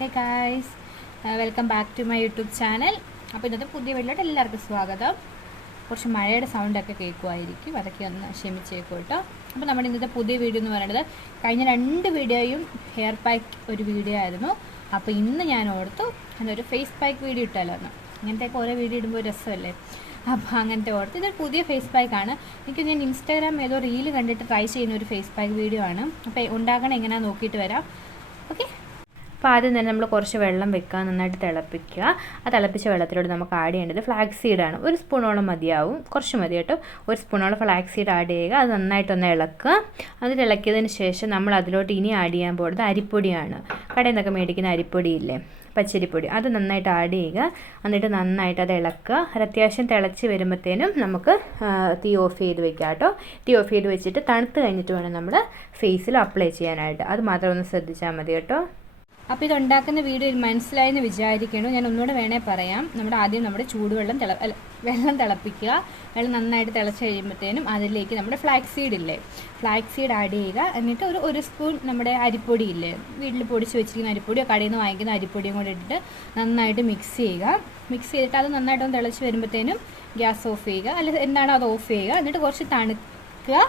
Hey guys, welcome back to my YouTube channel. അപ്പോൾ ഇന്നത്തെ പുതിയ വീഡിയോയിലോട്ട് എല്ലാവർക്കും സ്വാഗതം. കുറച്ച് മഴയുടെ സൗണ്ടൊക്കെ കേൾക്കുമായിരിക്കും, അതൊക്കെ ഒന്ന് ക്ഷമിച്ചേക്കും കേട്ടോ. അപ്പോൾ നമ്മുടെ ഇന്നത്തെ പുതിയ വീഡിയോ എന്ന് പറയുന്നത് കഴിഞ്ഞ 2 വീഡിയോയും ഹെയർ പാക്ക് ഒരു വീഡിയോ ആയിരുന്നു. അപ്പോൾ ഇന്ന് ഞാൻ ഓർത്തു അതിനൊരു ഫേസ് പാക്ക് വീഡിയോ ഇട്ടാലോ എന്ന്. ഇങ്ങനത്തെയൊക്കെ ഓരോ വീഡിയോ ഇടുമ്പോൾ രസമല്ലേ. അപ്പോൾ അങ്ങനത്തെ ഓർത്ത് ഇതൊരു പുതിയ ഫേസ് പാക്കാണ്. ഞാൻ ഇൻസ്റ്റാഗ്രാം ഏതോ റീല് കണ്ടിട്ട് ട്രൈ ചെയ്യുന്ന ഒരു ഫേസ് പാക്ക് വീഡിയോ ആണ്. അപ്പോൾ ഉണ്ടാക്കണം എങ്ങനെയാണെന്ന് നോക്കിയിട്ട് വരാം. ഓക്കെ, അപ്പോൾ ആദ്യം തന്നെ നമ്മൾ കുറച്ച് വെള്ളം വെക്കുക, നന്നായിട്ട് തിളപ്പിക്കുക. ആ തിളപ്പിച്ച വെള്ളത്തിലോട്ട് നമുക്ക് ആഡ് ചെയ്യേണ്ടത് ഫ്ലാക്സ് സീഡാണ്. 1 സ്പൂണോളം മതിയാവും, കുറച്ച് മതി കേട്ടോ. 1 സ്പൂണോളം ഫ്ലാക്സ് സീഡ് ആഡ് ചെയ്യുക, അത് നന്നായിട്ടൊന്ന് ഇളക്കുക. അതിൽ ഇളക്കിയതിന് ശേഷം നമ്മൾ അതിലോട്ട് ഇനി ആഡ് ചെയ്യാൻ പോകുന്നത് അരിപ്പൊടിയാണ്. കടയിൽ നിന്നൊക്കെ മേടിക്കുന്ന അരിപ്പൊടിയില്ലേ, പച്ചരിപ്പൊടി, അത് നന്നായിട്ട് ആഡ് ചെയ്യുക. എന്നിട്ട് നന്നായിട്ട് അത് ഇളക്കുക. അത് അത്യാവശ്യം തിളച്ച് വരുമ്പോഴത്തേനും നമുക്ക് തീ ഓഫ് ചെയ്ത് വെക്കുക കേട്ടോ. തീ ഓഫ് ചെയ്ത് വെച്ചിട്ട് തണുത്ത് കഴിഞ്ഞിട്ട് വേണം നമ്മൾ ഫേസിൽ അപ്ലൈ ചെയ്യാനായിട്ട്. അത് മാത്രം ഒന്ന് ശ്രദ്ധിച്ചാൽ മതി കേട്ടോ. അപ്പോൾ ഇതുണ്ടാക്കുന്ന വീഡിയോ മനസ്സിലായെന്ന് വിചാരിക്കണം. ഞാൻ ഒന്നുകൂടെ പറയാം. നമ്മുടെ ചൂടുവെള്ളം വെള്ളം തിളപ്പിക്കുക. വെള്ളം നന്നായിട്ട് തിളച്ച് കഴിയുമ്പോഴത്തേനും അതിലേക്ക് നമ്മുടെ ഫ്ലാക്സ് സീഡ് ഇല്ലേ, ഫ്ലാക്സ് സീഡ് ആഡ് ചെയ്യുക. എന്നിട്ട് ഒരു സ്പൂൺ നമ്മുടെ അരിപ്പൊടി ഇല്ലേ, വീട്ടിൽ പൊടിച്ച് വെച്ചിരിക്കുന്ന അരിപ്പൊടിയോ കടയിൽ നിന്ന് വാങ്ങിക്കുന്ന അരിപ്പൊടിയും കൂടെ ഇട്ടിട്ട് നന്നായിട്ട് മിക്സ് ചെയ്യുക. മിക്സ് ചെയ്തിട്ട് അത് നന്നായിട്ടൊന്ന് തിളച്ച് വരുമ്പോഴത്തേനും ഗ്യാസ് ഓഫ് ചെയ്യുക, അല്ലെങ്കിൽ എന്താണോ അത് ഓഫ് ചെയ്യുക. എന്നിട്ട് കുറച്ച് തണുക്കുക.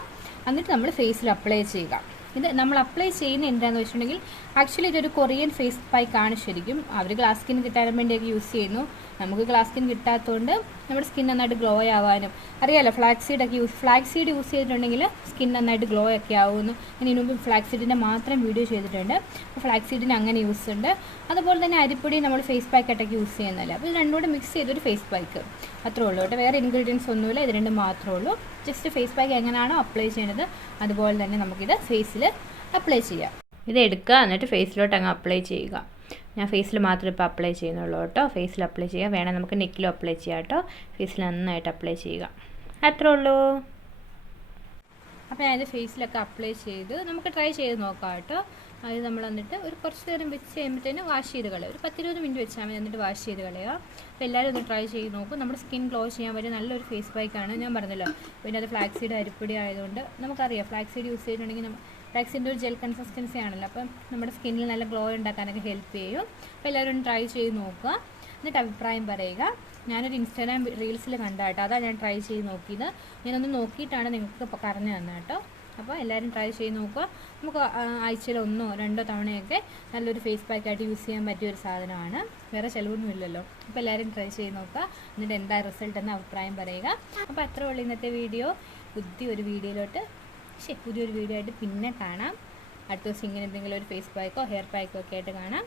എന്നിട്ട് നമ്മൾ ഫേസിൽ അപ്ലൈ ചെയ്യുക. ഇത് നമ്മൾ അപ്ലൈ ചെയ്യുന്നത് എന്താണെന്ന് വെച്ചിട്ടുണ്ടെങ്കിൽ ആക്ച്വലി ഇതൊരു കൊറിയൻ ഫേസ് പാക്കാണ് ശരിക്കും. അവർ ഗ്ലാസ് സ്കിൻ കിട്ടാൻ വേണ്ടിയൊക്കെ യൂസ് ചെയ്യുന്നു. നമുക്ക് ഗ്ലാസ് സ്കിൻ കിട്ടാത്തതുകൊണ്ട് നമ്മുടെ സ്കിൻ നന്നായിട്ട് ഗ്ലോ ആവാനും അറിയാമല്ലോ. ഫ്ലാക്സ് സീഡ് യൂസ് ചെയ്തിട്ടുണ്ടെങ്കിൽ സ്കിൻ നന്നായിട്ട് ഗ്ലോ ഒക്കെ ആവുമെന്ന് ഞാൻ ഇതിനു മുമ്പ് ഫ്ലാക്സ് സീഡിൻ്റെ മാത്രം വീഡിയോ ചെയ്തിട്ടുണ്ട്. അപ്പോൾ ഫ്ലാക്സ് സീഡിന് അങ്ങനെ യൂസ് ഉണ്ട്. അതുപോലെ തന്നെ അരിപ്പൊടി നമ്മൾ ഫേസ് പാക്കായിട്ടൊക്കെ യൂസ് ചെയ്യുന്നതല്ലേ. അപ്പോൾ ഇത് രണ്ടും കൂടെ മിക്സ് ചെയ്തൊരു ഫേസ് പാക്ക് അത്രേ ഉള്ളൂ കേട്ടോ. വേറെ ഇൻഗ്രീഡിയൻസ് ഒന്നുമില്ല, ഇത് രണ്ടും മാത്രമേ ഉള്ളൂ. ജസ്റ്റ് ഫേസ് പാക്ക് എങ്ങനെയാണോ അപ്ലൈ ചെയ്യുന്നത് അതുപോലെ തന്നെ നമുക്കിത് ഫേസിൽ അപ്ലൈ ചെയ്യാം. ഇത് എടുക്കുക, എന്നിട്ട് ഫേസിലോട്ട് അങ്ങ് അപ്ലൈ ചെയ്യുക. ഞാൻ ഫേസിൽ മാത്രമേ ഇപ്പോൾ അപ്ലൈ ചെയ്യുന്നുള്ളൂ കേട്ടോ. ഫേസിൽ അപ്ലൈ ചെയ്യുക, വേണം നമുക്ക് നെക്കിലും അപ്ലൈ ചെയ്യാം കേട്ടോ. ഫേസിൽ നന്നായിട്ട് അപ്ലൈ ചെയ്യുക, അത്രേ ഉള്ളൂ. അപ്പോൾ ഞാനിത് ഫേസിലൊക്കെ അപ്ലൈ ചെയ്ത് നമുക്ക് ട്രൈ ചെയ്ത് നോക്കാം കേട്ടോ. അത് നമ്മൾ എന്നിട്ട് ഒരു കുറച്ച് നേരം വെച്ച് കഴിയുമ്പോഴത്തേനും വാഷ് ചെയ്ത് കളയുക. ഒരു 10-20 മിനിറ്റ് വെച്ചാൽ മതി, എന്നിട്ട് വാഷ് ചെയ്ത് കളയുക. അപ്പോൾ എല്ലാവരും ഒന്ന് ട്രൈ ചെയ്ത് നോക്കും. നമ്മുടെ സ്കിൻ ഗ്ലോ ചെയ്യാൻ പറ്റിയ നല്ലൊരു ഫേസ് പാക്കാണ്. ഞാൻ പറഞ്ഞല്ലോ, പിന്നെ അത് ഫ്ലാക്സ് സീഡ് അരിപ്പൊടി ആയതുകൊണ്ട് നമുക്കറിയാം ഫ്ലാക്സ് സീഡ് യൂസ് ചെയ്തിട്ടുണ്ടെങ്കിൽ ഫ്ലാക്സ് സീഡിൻ്റെ ഒരു ജെൽ കൺസിസ്റ്റൻസി ആണല്ലോ. അപ്പം നമ്മുടെ സ്കിന്നിൽ നല്ല ഗ്ലോ ഉണ്ടാക്കാനൊക്കെ ഹെൽപ്പ് ചെയ്യും. അപ്പോൾ എല്ലാവരും ഒന്ന് ട്രൈ ചെയ്ത് നോക്കുക, എന്നിട്ട് അഭിപ്രായം പറയുക. ഞാനൊരു ഇൻസ്റ്റാഗ്രാം റീൽസിൽ കണ്ടാട്ടോ, അതാണ് ഞാൻ ട്രൈ ചെയ്ത് നോക്കിയത്. ഞാനൊന്ന് നോക്കിയിട്ടാണ് നിങ്ങൾക്ക് പറഞ്ഞു തന്നെ കേട്ടോ. അപ്പോൾ എല്ലാവരും ട്രൈ ചെയ്ത് നോക്കുക. നമുക്ക് ആഴ്ചയിൽ 1-2 തവണയൊക്കെ നല്ലൊരു ഫേസ് പാക്കായിട്ട് യൂസ് ചെയ്യാൻ പറ്റിയൊരു സാധനമാണ്. വേറെ ചിലവൊന്നും ഇല്ലല്ലോ. അപ്പോൾ എല്ലാവരും ട്രൈ ചെയ്ത് നോക്കുക, എന്നിട്ട് എന്താ റിസൾട്ട് എന്ന അഭിപ്രായം പറയുക. അപ്പോൾ അത്രേ ഉള്ളൂ ഇന്നത്തെ വീഡിയോ. പുതിയൊരു വീഡിയോ ആയിട്ട് പിന്നെ കാണാം. അടുത്ത ദിവസം ഇങ്ങനെ എന്തെങ്കിലും ഒരു ഫേസ് പാക്കോ ഹെയർ പാക്കോ ഒക്കെ ആയിട്ട് കാണാം.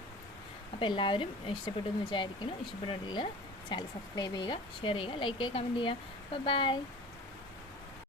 അപ്പോൾ എല്ലാവരും ഇഷ്ടപ്പെട്ടു എന്ന് വിചാരിക്കുന്നു. ഇഷ്ടപ്പെട്ടുണ്ടെങ്കിൽ ചാനൽ സബ്സ്ക്രൈബ് ചെയ്യുക, ഷെയർ ചെയ്യുക, ലൈക്ക് ചെയ്യുക, കമൻറ്റ് ചെയ്യുക. ബൈ.